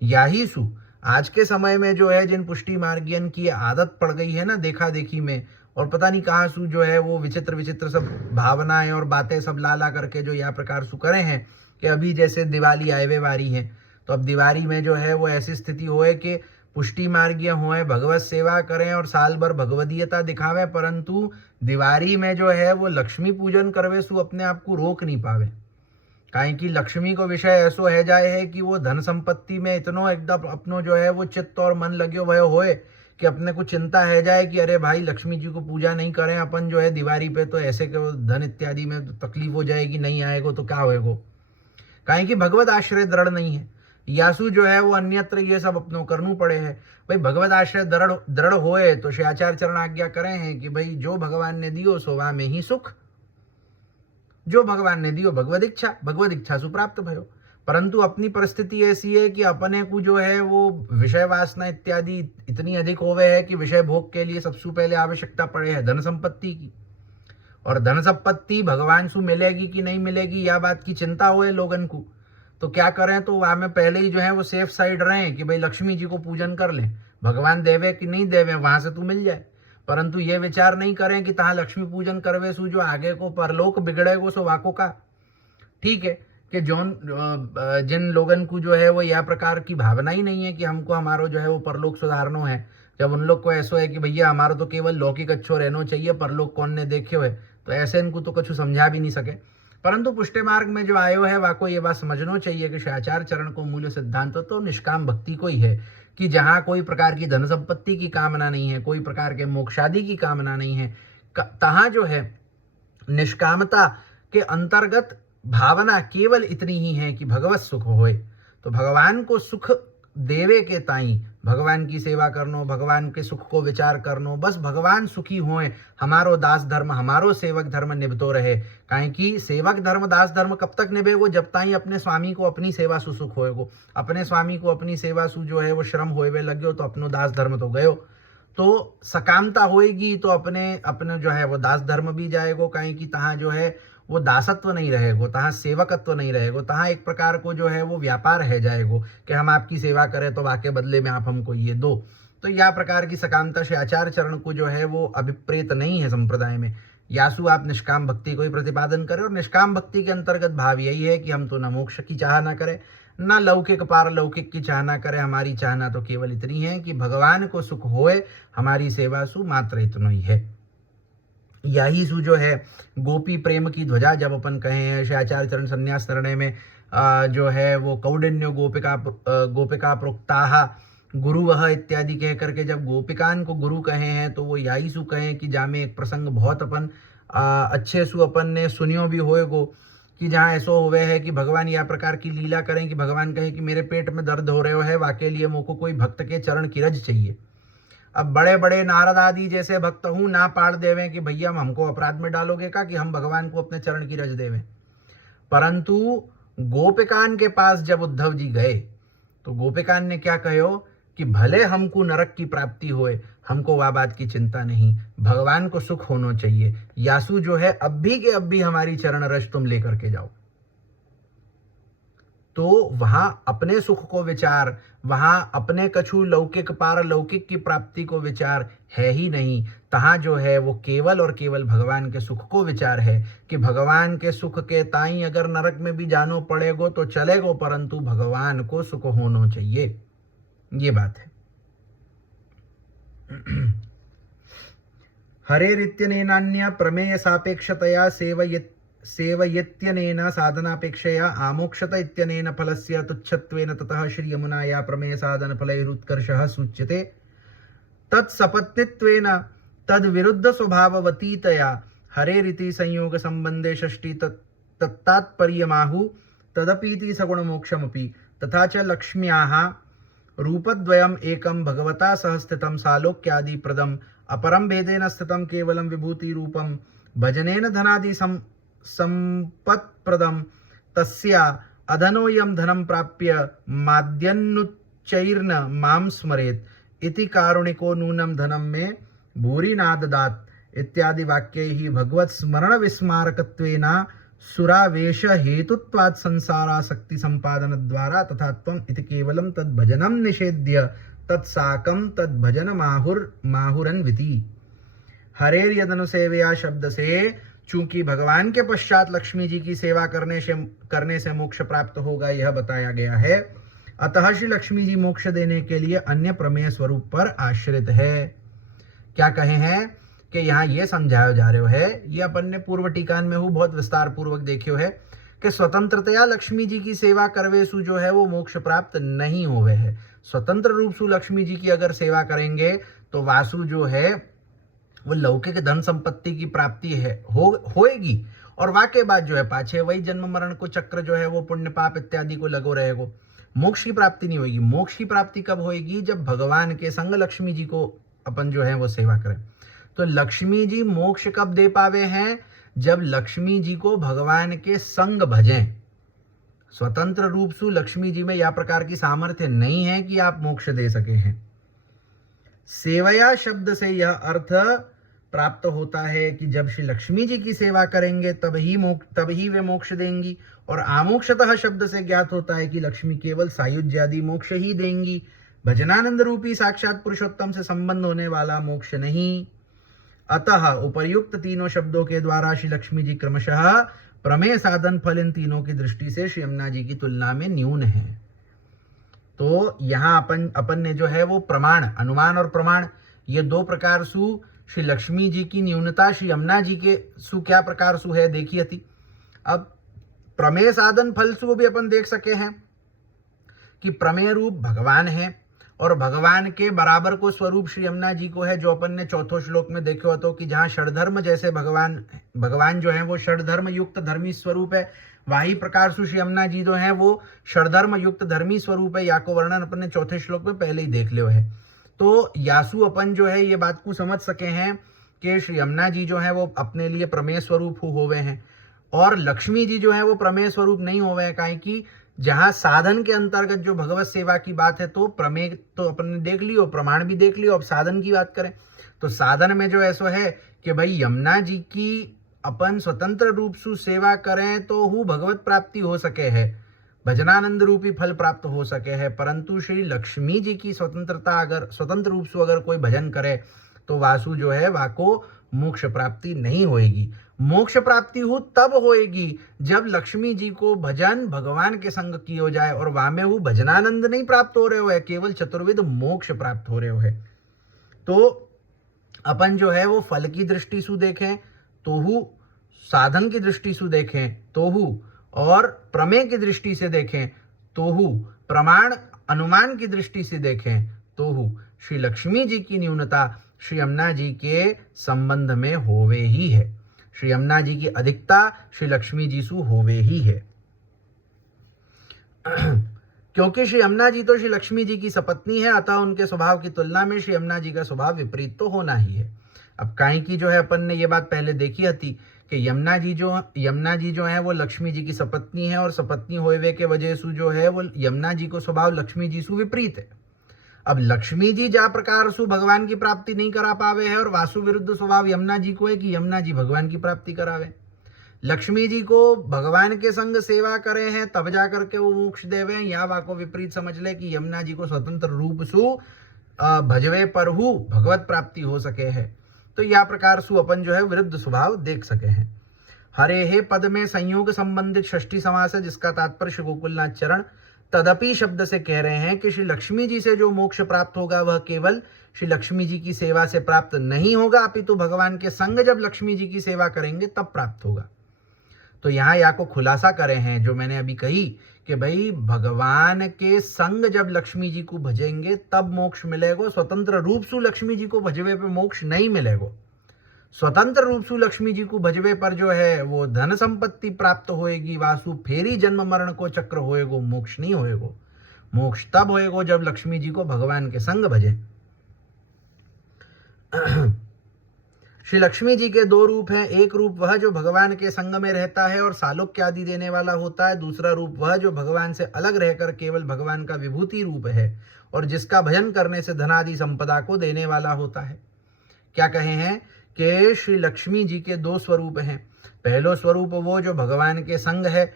यही सु आज के समय में जो है जिन पुष्टि मार्गियन की आदत पड़ गई है ना देखा देखी में, और पता नहीं कहाँ सु जो है वो विचित्र विचित्र सब भावनाएं और बातें सब ला करके जो यह प्रकार सु करे हैं कि अभी जैसे दिवाली आए वारी है, तो अब दिवाली में जो है वो ऐसी स्थिति होए कि पुष्टि मार्गीय होए, भगवत सेवा करें और साल भर भगवदीयता दिखावे, परंतु दिवाली में जो है वो लक्ष्मी पूजन करवे सु अपने आप को रोक नहीं पावे। काहे कि लक्ष्मी को विषय ऐसो है जाए है कि वो धन संपत्ति में इतनो एकदम अपनो जो है वो चित्त और मन लग्यो भयो होए कि अपने को चिंता है जाए कि अरे भाई लक्ष्मी जी को पूजा नहीं करें अपन जो है दिवाली पे, तो ऐसे के धन इत्यादि में तो तकलीफ हो जाएगी, नहीं आएगो तो क्या होएगो। काहे कि भगवत आश्रय दृढ़ नहीं है, यासु जो है वो अन्यत्र ये सब अपनों करनू पड़े हैं। भाई भगवत आश्रय दृढ़ होए तो श्री आचार्य चरण आज्ञा करें हैं कि भाई जो भगवान ने दियो सोवा में ही सुख, जो भगवान ने दियो भगवद इच्छा सुप्राप्त भयो। परंतु अपनी परिस्थिति ऐसी है कि अपने को जो है वो विषय वासना इत्यादि इतनी अधिक होवे है कि विषय भोग के लिए सबसे पहले आवश्यकता पड़े है धन संपत्ति की, और धन संपत्ति भगवान सु मिलेगी कि नहीं मिलेगी या बात की चिंता होए लोगन को, तो क्या करें, तो वहां में पहले ही जो है वो सेफ साइड रहें कि भाई लक्ष्मी जी को पूजन कर लें, भगवान देवे कि नहीं देवे वहां से तू मिल जाए। परंतु ये विचार नहीं करें कि तहाँ लक्ष्मी पूजन करवे सु जो आगे को परलोक बिगड़ेगो सो वाको का। ठीक है कि जिन लोगन को जो है वो यह प्रकार की भावना ही नहीं है कि हमको हमारो जो है वो परलोक सुधारनो है, जब उन लोग को ऐसा है कि भैया हमारा तो केवल लौकिक अच्छो रहना चाहिए, परलोक कौन ने देखे हुए, तो ऐसे इनको तो कुछ समझा भी नहीं सके। परंतु पुष्टि मार्ग में जो आयो है वाको ये बात समझना चाहिए कि आचार्य चरण को मूल्य सिद्धांत तो निष्काम भक्ति को ही है कि जहाँ कोई प्रकार की धन संपत्ति की कामना नहीं है, कोई प्रकार के मोक्षादि की कामना नहीं है, तहाँ जो है निष्कामता के अंतर्गत भावना केवल इतनी ही है कि भगवत सुख होए। तो भगवान को सुख देवे के ताई भगवान की सेवा करनो, भगवान के सुख को विचार करनो, बस भगवान सुखी होए, हमारो दास धर्म, हमारो सेवक धर्म निभतो रहे। काहे कि सेवक धर्म, दास धर्म कब तक निभेगो? जब ताई अपने स्वामी को अपनी सेवा सु सुख होएगो, अपने स्वामी को अपनी सेवा सु जो है वो श्रम होए लग्यो, तो अपनो दास धर्म तो गयो। तो सकामता होएगी तो अपने जो है वो दास धर्म भी जाएगो। काहे कि तहाँ जो है वो दासत्व नहीं रहेगो, तहाँ सेवकत्व नहीं रहेगो, तहाँ एक प्रकार को जो है वो व्यापार रह जाएगो कि हम आपकी सेवा करें तो वाके बदले में आप हमको ये दो। तो यह प्रकार की सकामता से आचार्य चरण को जो है वो अभिप्रेत नहीं है संप्रदाय में। यासु आप निष्काम भक्ति को ही प्रतिपादन करें, और निष्काम भक्ति के अंतर्गत भाव यही है कि हम तो न मोक्ष की चाह न करें, न लौकिक पारलौकिक की चाहना करें। हमारी चाहना तो केवल इतनी है कि भगवान को सुख होए, हमारी सेवा सु मात्र इतना ही है। यही सु जो है गोपी प्रेम की ध्वजा जब अपन कहे हैं श्री आचार्य चरण संन्यास निर्णय में जो है वो कौडिन्यो गोपिका प्रोक्ता गुरु वह इत्यादि कह करके जब गोपिकान को गुरु कहे हैं, तो वो यही सु कहें कि जहाँ में एक प्रसंग बहुत अपन अच्छे सु अपन ने सुनियो भी होएगो कि जहाँ ऐसो हुए है कि भगवान यह प्रकार की लीला करें कि भगवान कहे कि मेरे पेट में दर्द हो रहे हो है, वाके लिए मोको कोई भक्त के चरण की रज चाहिए। अब बड़े बड़े नारद आदि जैसे भक्त हूँ ना पाड़ देवें कि भैया हमको अपराध में डालोगे का कि हम भगवान को अपने चरण की रज देवें। परंतु गोपिकान के पास जब उद्धव जी गए तो गोपिकान ने क्या कहो कि भले हमको नरक की प्राप्ति होए, हमको वह बात की चिंता नहीं, भगवान को सुख होना चाहिए। यासु जो है अब भी के अब भी हमारी चरण रज तुम लेकर के जाओ। तो वहां अपने सुख को विचार, वहां अपने कछु लौकिक पारलौकिक की प्राप्ति को विचार है ही नहीं। तहां जो है वो केवल और केवल भगवान के सुख को विचार है कि भगवान के सुख के ताई अगर नरक में भी जानो पड़ेगो तो चलेगो, परंतु भगवान को सुख होना चाहिए। ये बात है। हरेरित्यनेनान्य प्रमेय सापेक्षतया सेवयत्यनेन साधनापेक्षया आमोक्षत इत्यनेन फलस्य तुच्छत्वेन ततः श्री यमुनाया प्रमेय साधन फलैरुत्कर्षः सूच्यते। तत्सपत्नित्वेन तद्विरुद्ध स्वभाववतीतया हरेरिति संयोग संबंधे षष्ठी तत्तात्पर्यमाहु तदपीति सगुण मोक्षमपि। तथा च लक्ष्म्याः रूपद्वयम् एकं भगवता सह स्थितं सालोक्यादि प्रदम् अपरं भेदेन स्थितं केवलं विभूति रूपं भजनेन धनादि संपत्प्रदं तस्या अधनोयं धनं प्राप्य माद्यन्नुच्चैर्न मां स्मरेत् इति कारुणिको नूनं धनं मे भूरि नाददात् इत्यादि वाक्यैः भगवत् स्मरण विस्मारकत्वेन सुरावेश हेतुत्वात् संसारासक्ति संपादन द्वारा तथात्वम् इति केवलं तद्भजनं निषेध्य तत्साकं तद्भजन माहुरन्विति। हरेर यदनुसेवया शब्द से चूंकि भगवान के पश्चात लक्ष्मी जी की सेवा करने से मोक्ष प्राप्त होगा यह बताया गया है, अतः श्री लक्ष्मी जी मोक्ष देने के लिए अन्य प्रमेय स्वरूप पर आश्रित है। क्या कहे हैं कि यहाँ ये समझाया जा रहा है, ये अपन ने पूर्व टीकान में बहुत विस्तार पूर्वक देखियो है कि स्वतंत्रतया लक्ष्मी जी की सेवा करवे सु जो है वो मोक्ष प्राप्त नहीं होवे है। स्वतंत्र रूप से लक्ष्मी जी की अगर सेवा करेंगे तो वासु जो है वो लौकिक धन संपत्ति की प्राप्ति है होएगी, और वाके बाद जो है पाछे वही जन्म मरण को चक्र जो है वो पुण्य पाप इत्यादि को लगो रहेगो। मोक्ष की प्राप्ति नहीं होगी। मोक्ष की प्राप्ति कब होएगी? जब भगवान के संग लक्ष्मी जी को अपन जो है वो सेवा करें। तो लक्ष्मी जी मोक्ष कब दे पावे हैं? जब लक्ष्मी जी को भगवान के संग भजें। स्वतंत्र रूप से लक्ष्मी जी में यह प्रकार की सामर्थ्य नहीं है कि आप मोक्ष दे सके हैं। सेवया शब्द से यह अर्थ प्राप्त होता है कि जब श्री लक्ष्मी जी की सेवा करेंगे तब ही वे मोक्ष देंगी, और आमोक्षतः शब्द से ज्ञात होता है कि लक्ष्मी केवल सायुज्यादि मोक्ष ही देंगी, भजनानंद रूपी साक्षात पुरुषोत्तम से संबंध होने वाला मोक्ष नहीं। अतः उपर्युक्त तीनों शब्दों के द्वारा श्री लक्ष्मी जी क्रमशः प्रमेय साधन फल इन तीनों की दृष्टि से श्री यमुना जी की तुलना में न्यून है। तो यहाँ अपन ने जो है वो प्रमाण, अनुमान और प्रमाण, ये दो प्रकार सु श्री लक्ष्मी जी की न्यूनता श्री यमुना जी के सु क्या प्रकार सु है देखिए थी। अब प्रमेय साधन फल सु भी अपन देख सके हैं कि प्रमेय रूप भगवान है और भगवान के बराबर को स्वरूप श्री यमुना जी को है, जो अपन ने चौथो श्लोक में देखे हो तो कि जहाँ षडधर्म जैसे भगवान जो है वो षडधर्म युक्त धर्मी स्वरूप है, वही प्रकार से श्री यमुना जी जो है वो षडधर्म युक्त धर्मी स्वरूप है। या को वर्णन अपन ने चौथे श्लोक में पहले ही देख लियो है। तो यासु अपन जो है ये बात को समझ सके हैं कि श्री यमुना जी जो है वो अपने लिए प्रमेय स्वरूप होवे हैं, और लक्ष्मी जी जो है वो प्रमेय स्वरूप नहीं होवे हैं। काहे कि जहाँ साधन के अंतर्गत जो भगवत सेवा की बात है तो प्रमेय तो अपन ने देख लियो, प्रमाण भी देख लियो। अब साधन की बात करें तो साधन में जो ऐसा है कि भाई यमुना जी की अपन स्वतंत्र रूप से सेवा करें तो हु भगवत प्राप्ति हो सके है, भजनानंद रूपी फल प्राप्त हो सके है। परंतु श्री लक्ष्मी जी की स्वतंत्रता अगर स्वतंत्र रूप से अगर कोई भजन करे तो वासु जो है वाको मोक्ष प्राप्ति नहीं होएगी। मोक्ष प्राप्ति हो तब होएगी जब लक्ष्मी जी को भजन भगवान के संग कियो जाए, और वहां में वो भजनानंद नहीं प्राप्त हो रहे हो है, केवल चतुर्विध मोक्ष प्राप्त हो रहे हो है। तो अपन जो है वो फल की दृष्टि से देखें तो हु, साधन की दृष्टि से देखें तो हु, और प्रमेय की दृष्टि से देखें तो हु, प्रमाण अनुमान की दृष्टि से देखें तो हु, श्री लक्ष्मी जी की न्यूनता श्री यमुना जी के संबंध में होवे ही है। श्री यमुना जी की अधिकता श्री लक्ष्मी जी सु होवे ही है। क्योंकि श्री यमुना जी तो श्री लक्ष्मी जी की सपत्नी है, अतः उनके स्वभाव की तुलना में श्री यमुना जी का स्वभाव विपरीत तो होना ही है। अब काहे की जो है अपन ने ये बात पहले देखी थी कि यमुना जी जो है वो लक्ष्मी जी की सपत्नी है, और सपत्नी होवे के वजह से जो है वो यमुना जी को स्वभाव लक्ष्मी जी सु विपरीत है। अब लक्ष्मी जी जा प्रकार सु भगवान की प्राप्ति नहीं करा पावे है, और वासु विरुद्ध स्वभाव यमुना जी को है कि यमुना जी भगवान की प्राप्ति करावे। लक्ष्मी जी को भगवान के संग सेवा करे हैं तब जा करके वो मोक्ष देवे, या वाको विपरीत समझ ले कि यमुना जी को स्वतंत्र रूप सु भजवे पर हु भगवत प्राप्ति हो सके है। तो यह प्रकार सु अपन जो है विरुद्ध स्वभाव देख सके हैं। हरे हे पद में संयोग संबंधित षष्ठी समास है, जिसका तात्पर्य श्री गोकुलनाथ चरण तदपि शब्द से कह रहे हैं कि श्री लक्ष्मी जी से जो मोक्ष प्राप्त होगा वह केवल श्री लक्ष्मी जी की सेवा से प्राप्त नहीं होगा, अपितु भगवान के संग जब लक्ष्मी जी की सेवा करेंगे तब प्राप्त होगा। तो यहाँ या को खुलासा करे हैं जो मैंने अभी कही कि भाई भगवान के संग जब लक्ष्मी जी को भजेंगे तब मोक्ष मिलेगा, स्वतंत्र रूप से लक्ष्मी जी को भजवे पे मोक्ष नहीं मिलेगा। स्वतंत्र रूप से लक्ष्मी जी को भजवे पर जो है वो धन संपत्ति प्राप्त होएगी, वासु फेरी जन्म मरण को चक्र होएगो, मोक्ष नहीं होएगो। मोक्ष तब होएगो जब लक्ष्मी जी को भगवान के संग भजे। श्री लक्ष्मी जी के दो रूप हैं, एक रूप वह जो भगवान के संग में रहता है और सालोक्य आदि देने वाला होता है, दूसरा रूप वह जो भगवान से अलग रहकर केवल भगवान का विभूति रूप है और जिसका भजन करने से धनादि संपदा को देने वाला होता है। क्या कहे हैं कि श्री लक्ष्मी जी के दो स्वरूप हैं। पहलो स्वरूप वो जो भगवान के संग है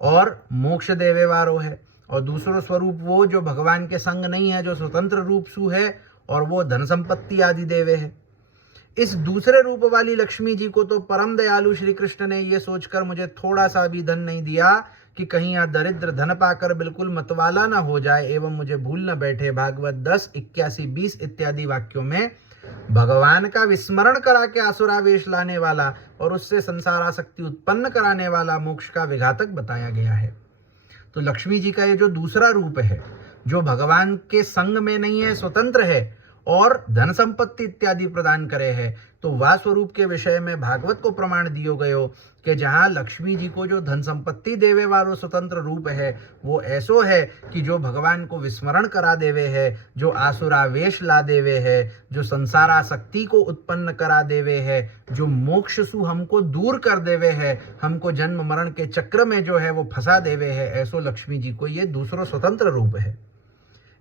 और मोक्ष देवे वारो है, और दूसरो स्वरूप वो जो भगवान के संग नहीं है, जो स्वतंत्र रूप सु है और वो धन संपत्ति आदि देवे है। इस दूसरे रूप वाली लक्ष्मी जी को तो परम दयालु श्री कृष्ण ने ये सोचकर मुझे थोड़ा सा भी धन नहीं दिया कि कहीं यह दरिद्र धन पाकर बिल्कुल मतवाला ना हो जाए एवं मुझे भूल न बैठे। भागवत 10, 81, 20 इत्यादि वाक्यों में भगवान का विस्मरण करा के आसुरावेश लाने वाला और उससे संसार आसक्ति उत्पन्न कराने वाला मोक्ष का विघातक बताया गया है। तो लक्ष्मी जी का ये जो दूसरा रूप है, जो भगवान के संग में नहीं है, स्वतंत्र है और धन संपत्ति इत्यादि प्रदान करे है, तो वह स्वरूप के विषय में भागवत को प्रमाण दियो गयो कि जहाँ लक्ष्मी जी को जो धन संपत्ति देवे वालो स्वतंत्र रूप है वो ऐसो है कि जो भगवान को विस्मरण करा देवे है, जो आसुरावेश ला देवे है, जो संसारासक्ति को उत्पन्न करा देवे है, जो मोक्ष सु हमको दूर कर देवे है, हमको जन्म मरण के चक्र में जो है वो फंसा देवे है, ऐसो लक्ष्मी जी को ये दूसरो स्वतंत्र रूप है।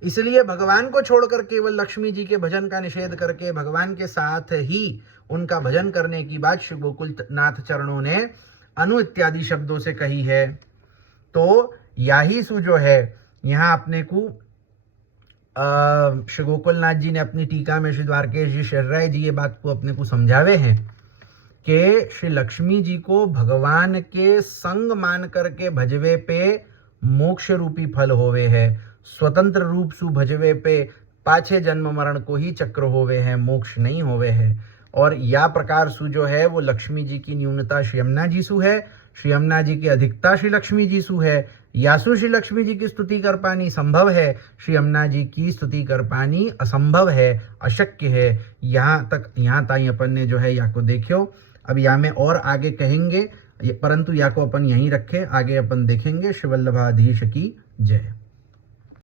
इसलिए भगवान को छोड़कर केवल लक्ष्मी जी के भजन का निषेध करके भगवान के साथ ही उनका भजन करने की बात श्री गोकुलनाथ चरणों ने अनु इत्यादि शब्दों से कही है। तो याही सु जो है यहाँ अपने को श्री गोकुलनाथ जी ने अपनी टीका में श्री द्वारकेश जी शर्राय जी ये बात को अपने को समझावे हैं कि श्री लक्ष्मी जी को भगवान के संग मान करके भजवे पे मोक्ष रूपी फल होवे है, स्वतंत्र रूप सु भजवे पे पाछे जन्म मरण को ही चक्र होवे है, मोक्ष नहीं होवे है। और या प्रकार सु जो है वो लक्ष्मी जी की न्यूनता श्री यमुना जी सु है, श्री यमुना जी की अधिकता श्री लक्ष्मी जी सु है। यासु श्री लक्ष्मी जी की स्तुति कर पानी संभव है, श्री यमुना जी की स्तुति कर पानी असंभव है, अशक्य है। यहाँ ताई अपन ने जो है या को देखियो। अब या में और आगे कहेंगे, परंतु या को अपन यहीं रखे, आगे अपन देखेंगे। शिवल्लभाधीश की जय।